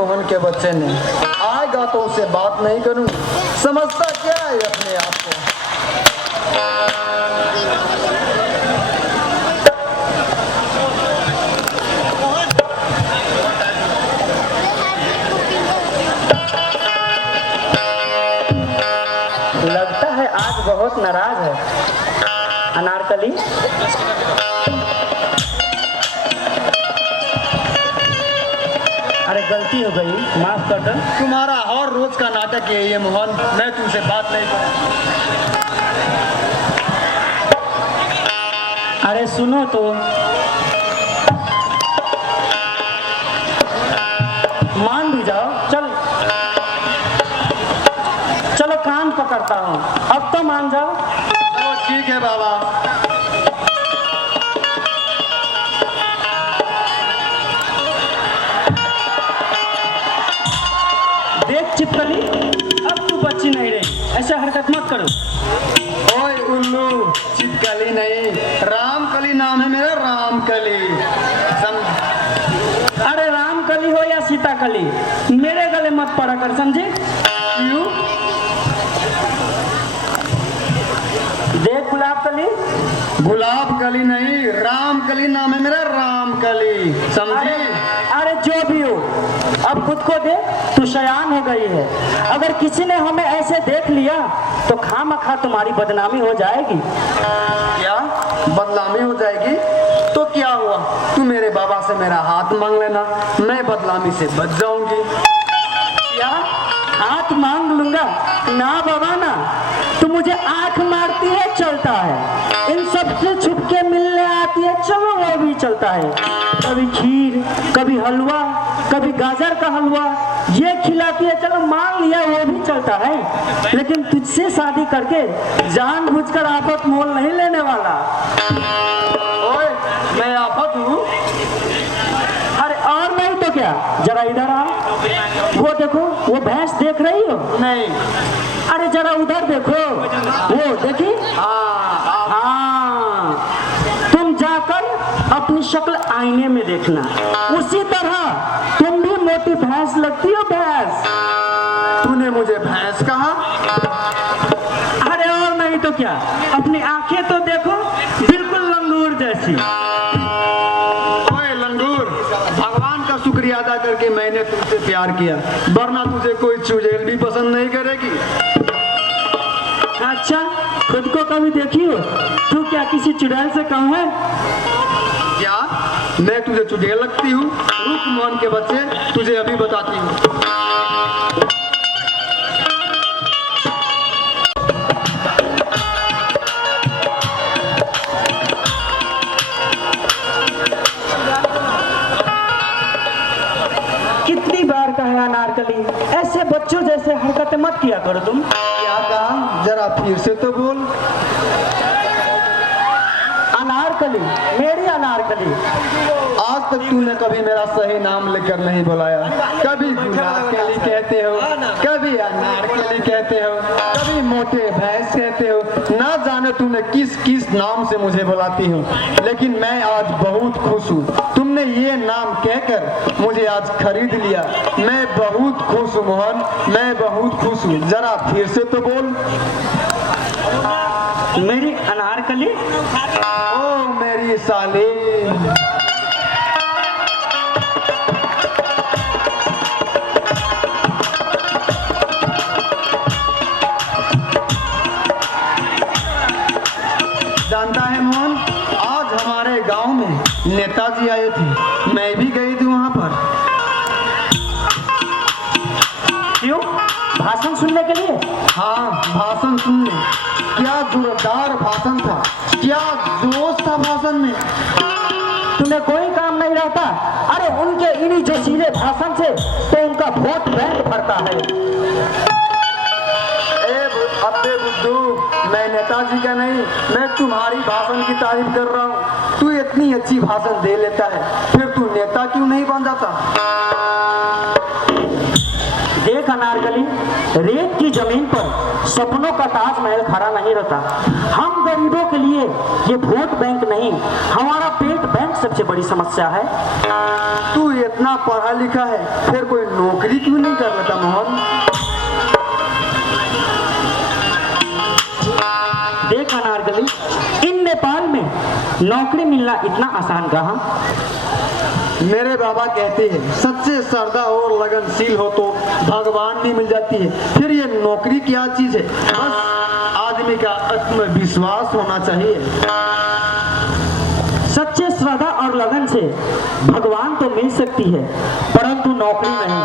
मोहन के बच्चे ने। आएगा तो उससे बात नहीं करूं, समझता क्या है अपने आप को। लगता है आज बहुत नाराज है अनारकली। अरे गलती हो गई, माफ कर दो। तुम्हारा हर रोज का नाटक है ये मोहन, मैं तुमसे बात नहीं करूं। अरे सुनो तो, मान भी जाओ। चलो कान पकड़ता हूँ, अब तो मान जाओ। चलो ठीक है बाबा। देख चिपकली, अब तू बच्ची नहीं रही, ऐसा हरकत मत करो। ओए उल्लू, चिपकली नहीं, रामकली नाम है मेरा, रामकली। अरे रामकली हो या सीताकली, मेरे गले मत पड़ा कर, समझे? क्यों? देख गुलाब कली। गुलाब कली नहीं, रामकली नाम है मेरा, रामकली, समझी? अरे जो भी हो, अब खुद को दे, तू शयान हो गई है। अगर किसी ने हमें ऐसे देख लिया तो खामखा तुम्हारी बदनामी हो जाएगी। क्या बदनामी हो जाएगी? तो क्या हुआ, तू मेरे बाबा से मेरा हाथ मांग लेना, मैं बदनामी से बच जाऊंगी। क्या हाथ मांग लूंगा? ना बाबा ना, तू मुझे आंख मारती है चलता है, इन सबसे छुप के मिलने आती है, चलो वो भी चलता है। कभी खीर, कभी हलवा, कभी गाजर का हलवा, ये खिलाती है, चलो मान लिया वो भी चलता है। लेकिन तुझसे शादी करके जानबूझकर आफत मोल नहीं लेने वाला। ओए, मैं आफत हूँ? अरे और नहीं तो क्या, जरा इधर आ। वो देखो, वो भैंस देख रही हो? नहीं। अरे जरा उधर देखो, वो देखी? हाँ, तुम जाकर अपनी शक्ल आईने में देखना, उसी तरह तुम भी मोटी भैंस लगती हो, भैंस। तूने मुझे भैंस कहा? अरे और नहीं तो क्या, अपनी आंखें तो देखो, बिल्कुल लंगूर जैसी। ओए लंगूर, भगवान का शुक्रिया अदा करके मैंने तुझसे प्यार किया, वरना तुझे कोई चुड़ैल भी पसंद नहीं करेगी। अच्छा, खुद को कभी देखी हो? तू क्या किसी चुड़ैल से कम है? क्या मैं तुझे चुड़ैल लगती हूँ? रुक मोहन के बच्चे, तुझे अभी बताती हूँ। कितनी बार कहा अनारकली, ऐसे बच्चों जैसे हरकतें मत किया करो तुम। क्या कहा, जरा फिर से तो बोल। अनारकली, मेरी अनारकली। आज तक तूने कभी मेरा सही नाम लेकर नहीं बुलाया। कभी गुलाबकली कहते हो, कभी अनारकली कहते हो, कभी मोटे भैंस कहते हो, ना जाने तूने किस किस नाम से मुझे बुलाती हो। लेकिन मैं आज बहुत खुश हूँ, तुमने ये नाम कहकर मुझे आज खरीद लिया। मैं बहुत खुश हूँ मोहन, मैं बहुत खुश हूँ। जरा फिर से तो बोल। मेरी अनारकली। ओ मेरी साली। जानता है मोहन, आज हमारे गांव में नेताजी आए थे, मैं भी गई थी वहां पर। क्यों? भाषण सुनने के लिए? हाँ, भाषण सुनने। क्या जोरदार भाषण था, क्या जोश था भाषण में। तुम्हें कोई काम नहीं रहता? अरे उनके इन्हीं जोशीले भाषण से तो उनका वोट बैंक भरता है। अबे बुद्धू, मैं नेताजी का नहीं, मैं तुम्हारी भाषण की तारीफ कर रहा हूँ। तू इतनी अच्छी भाषण दे लेता है, फिर तू नेता क्यों नहीं बन जाता? देख देखा नारगली, रेत की जमीन पर सपनों का ताजमहल खड़ा नहीं रहता। हम गरीबों के लिए ये वोट बैंक नहीं, हमारा पेट बैंक सबसे बड़ी समस्या है। तू इतना पढ़ा लिखा है, फिर कोई नौकरी क्यों नहीं कर लेता मोहन? देखा नारगली, इन नेपाल में नौकरी मिलना इतना आसान कहाँ। मेरे बाबा कहते हैं सच्चे श्रद्धा और लगनशील हो तो भगवान भी मिल जाती है। फिर ये नौकरी क्या चीज है? बस आदमी का आत्मविश्वास होना चाहिए। सच्चे श्रद्धा और लगन से भगवान तो मिल सकती है, परंतु नौकरी नहीं।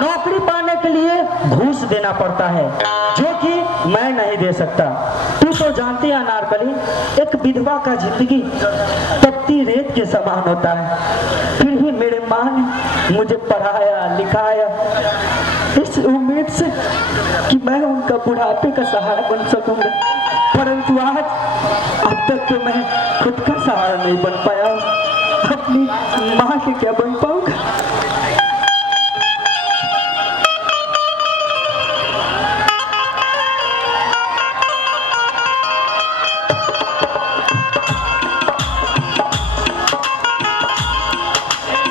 नौकरी पाने के लिए घूस देना पड़ता है, जो कि मैं नहीं दे सकता। तू तो जानती है नारकली, एक विधवा का जिंदगी तपती रेत के समान होता है। फिर भी मेरे माँ ने मुझे पढ़ाया लिखाया इस उम्मीद से कि मैं उनका बुढ़ापे का सहारा बन सकूंगा, परंतु आज अब तक तो मैं खुद का सहारा नहीं बन पाया। अपनी माँ के क्या बन पाऊंगा?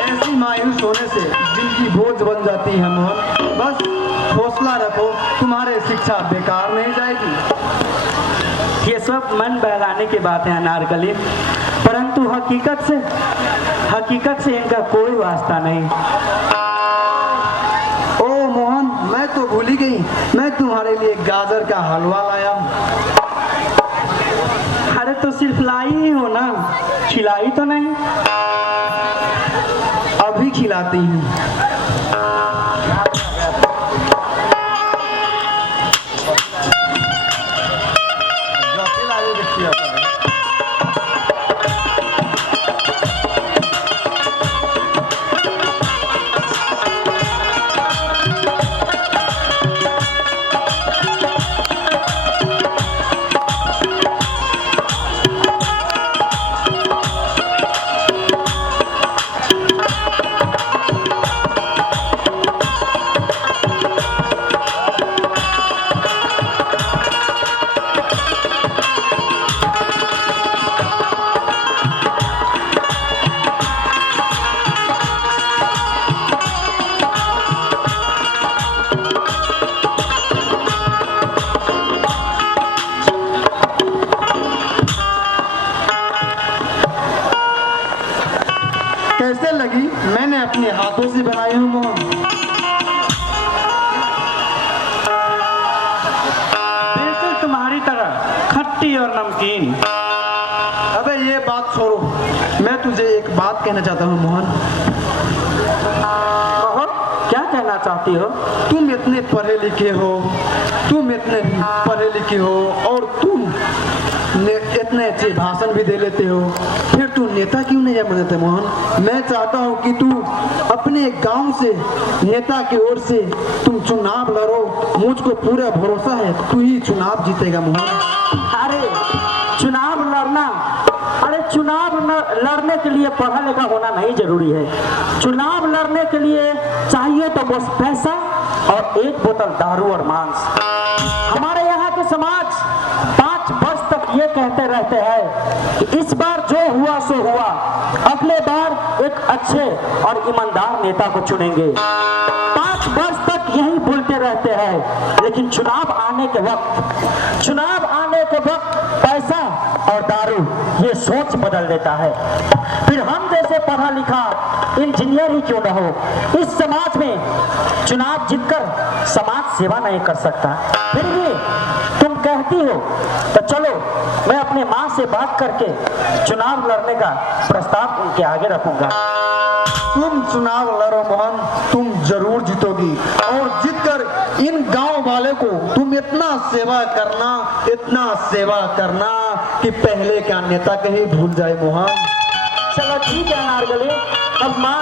ऐसी मायूस होने से दिल की बोझ बन जाती है मोहन। बस हौसला रखो, तुम्हारे शिक्षा बेकार नहीं जाएगी। ये सब मन बहलाने की बातें हैं नारकली, परंतु हकीकत से इनका कोई वास्ता नहीं। ओ मोहन, मैं तो भूल ही गई, मैं तुम्हारे लिए गाजर का हलवा लाया हूँ। अरे तो सिर्फ लाई ही हो ना, खिलाई तो नहीं? अभी खिलाती हूँ। कैसे लगी? मैंने अपने हाथों से बनाई हूँ मोहन। बिल्कुल तुम्हारी तरह खट्टी और नमकीन। अबे ये बात छोड़ो, मैं तुझे एक बात कहना चाहता हूँ मोहन। कहो, क्या कहना चाहती हो? तुम इतने पढ़े लिखे हो और तुम इतने अच्छे भाषण भी दे लेते हो, फिर तू नेता क्यों नहीं बन जाते मोहन? मैं चाहता हूँ कि तू अपने गांव से नेता की ओर से तुम चुनाव लड़ो। मुझको पूरा भरोसा है तू ही चुनाव जीतेगा मोहन। अरे चुनाव लड़ने के लिए पढ़ा लिखा होना नहीं जरूरी है। चुनाव लड़ने के लिए चाहिए तो बस पैसा और एक बोतल दारू और मांस। हमारे यहाँ के समाज 5 वर्ष तक ये कहते रहते हैं कि इस बार जो हुआ सो हुआ, अगले बार एक अच्छे और ईमानदार नेता को चुनेंगे। 5 वर्ष तक यही बोलते रहते हैं, लेकिन चुनाव आने के वक्त पैसा और दारू ये सोच बदल देता है। फिर हम जैसे पढ़ा लिखा इंजीनियर ही क्यों न हो, इस समाज में चुनाव जीतकर समाज सेवा नहीं कर सकता। फिर भी तुम कहती हो तो चलो, मैं अपने माँ से बात करके चुनाव लड़ने का प्रस्ताव उनके आगे रखूंगा। तुम चुनाव लड़ो मोहन, तुम जरूर जीतोगी और जीतकर इन गांव वाले को तुम इतना सेवा करना कि पहले का नेता कहीं भूल जाए मोहन। चलो ठीक है नारगली, अब माँ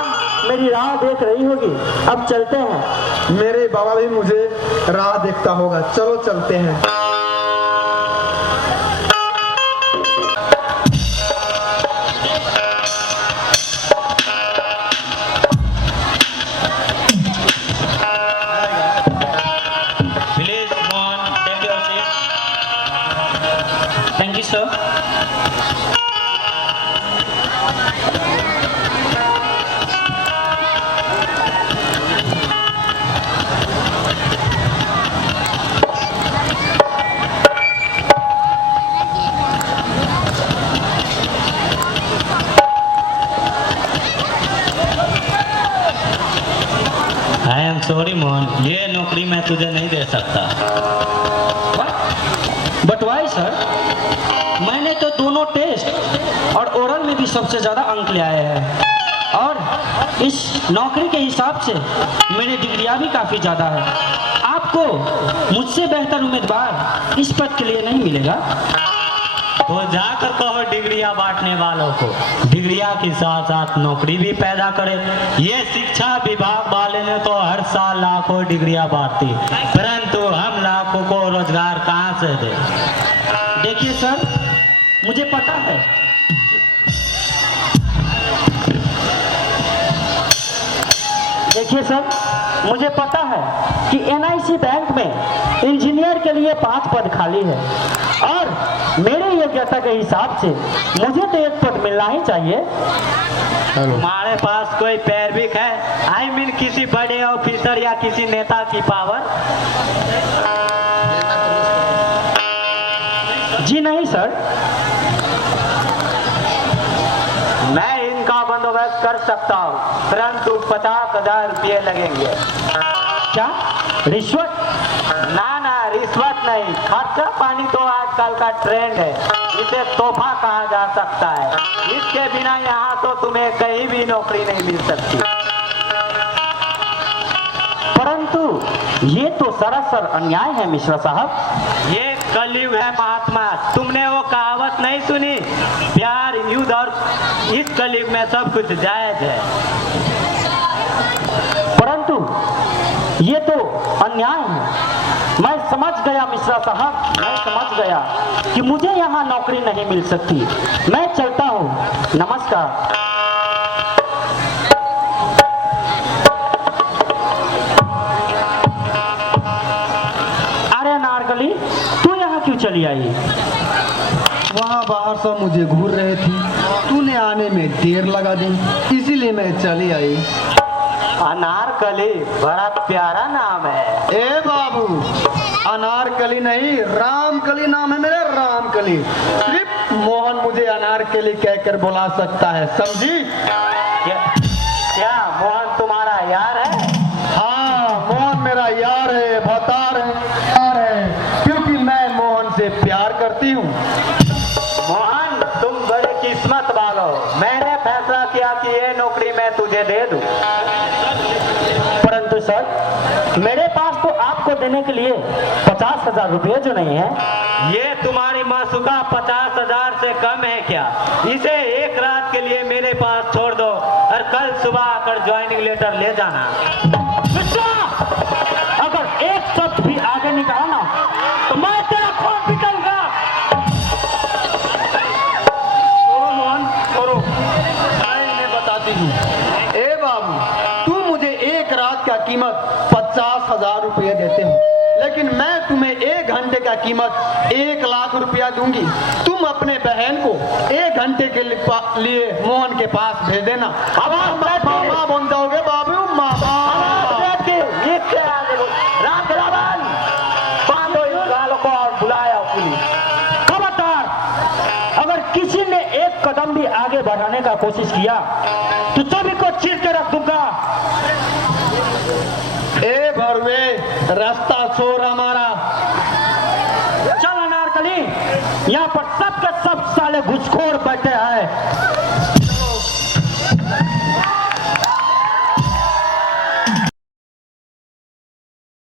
मेरी राह देख रही होगी, अब चलते हैं। मेरे बाबा भी मुझे राह देखता होगा, चलो चलते हैं। मोहन, ये नौकरी मैं तुझे नहीं दे सकता। But why sir? मैंने तो दोनों टेस्ट और ओरल में भी सबसे ज़्यादा अंक ले आए हैं, और इस नौकरी के हिसाब से मेरी डिग्रियाँ भी काफ़ी ज़्यादा है। आपको मुझसे बेहतर उम्मीदवार इस पद के लिए नहीं मिलेगा। तो जाकर कहो डिग्रियां बांटने वालों को, डिग्रियां के साथ साथ नौकरी भी पैदा करे। ये शिक्षा विभाग वाले ने तो हर साल लाखों डिग्रियां बांटती, परंतु हम लाखों को रोजगार कहाँ से दे? देखिए सर, मुझे पता है मुझे पता है कि NIC बैंक में इंजीनियर के लिए 5 पद खाली है, और मेरे योग्यता के हिसाब से मुझे तो एक पद मिलना ही चाहिए। तुम्हारे पास कोई पैरविक है? I mean किसी बड़े ऑफिसर या किसी नेता की पावर? जी नहीं सर। मैं इनका बंदोबस्त कर सकता हूँ, परंतु 50,000 रुपये लगेंगे। क्या रिश्वत? ना, रिश्वत नहीं, खर्चा पानी तो आजकल का ट्रेंड है, इसे तोहफा कहा जा सकता है। इसके बिना यहाँ तो तुम्हें कहीं भी नौकरी नहीं मिल सकती। परंतु ये तो सरासर अन्याय है मिश्रा साहब। ये कलयुग है महात्मा, तुमने वो कहावत नहीं सुनी? प्यार, युद्ध और इस कलयुग में सब कुछ जायज है। परंतु ये तो अन्याय है। मैं समझ गया मिश्रा साहब, मैं समझ गया कि मुझे यहाँ नौकरी नहीं मिल सकती। मैं चलता हूँ, नमस्कार। अरे नारकली, तू यहाँ क्यों चली आई? वहाँ बाहर सब मुझे घूर रहे थे, तूने आने में देर लगा दी, इसीलिए मैं चली आई। अनारकली बड़ा प्यारा नाम है। ए बाबू, अनारकली नहीं, रामकली नाम है मेरा, रामकली। सिर्फ मोहन मुझे अनारकली कहकर बुला सकता है, समझी? क्या मोहन तुम्हारा यार है? हाँ, मोहन मेरा यार है, भतार है, क्योंकि मैं मोहन से प्यार करती हूँ। मोहन, तुम बड़े किस्मत वालो। मैंने फैसला किया कि ये नौकरी मैं तुझे दे दूं। परंतु सर, मेरे पास तो आपको देने के लिए 50,000 रुपये जो नहीं है। ये तुम्हारी मासूका 50,000 से कम है क्या? इसे एक रात के लिए मेरे पास छोड़ दो और कल सुबह आकर ज्वाइनिंग लेटर ले जाना। अगर एक शब्द भी आगे निकाला ना तो मैं तेरा खून पीटूंगा। छोड़ो मोहन, छोड़ो, मैं इन्हें बताती हूँ। ए बाबू, तू मुझे एक रात का कीमत 50,000 रुपये देते हो, लेकिन मैं तुम्हें 1 घंटे का कीमत 1 लाख रुपया दूंगी। तुम अपने बहन को 1 घंटे के लिए मोहन के पास भेज देना। अब आप मामा बन जाओगे बाबू, मामा। बांधो इन गालों को और बुलाया पुलिस। खबरदार, अगर किसी ने एक कदम भी आगे बढ़ाने का कोशिश किया तो सभी को चीर के रख दूंगा। ए भरवे, रास्ता छोड़ हमारा। चल अनारकली, यहाँ पर सब के सब साले घुसखोर बैठे हैं।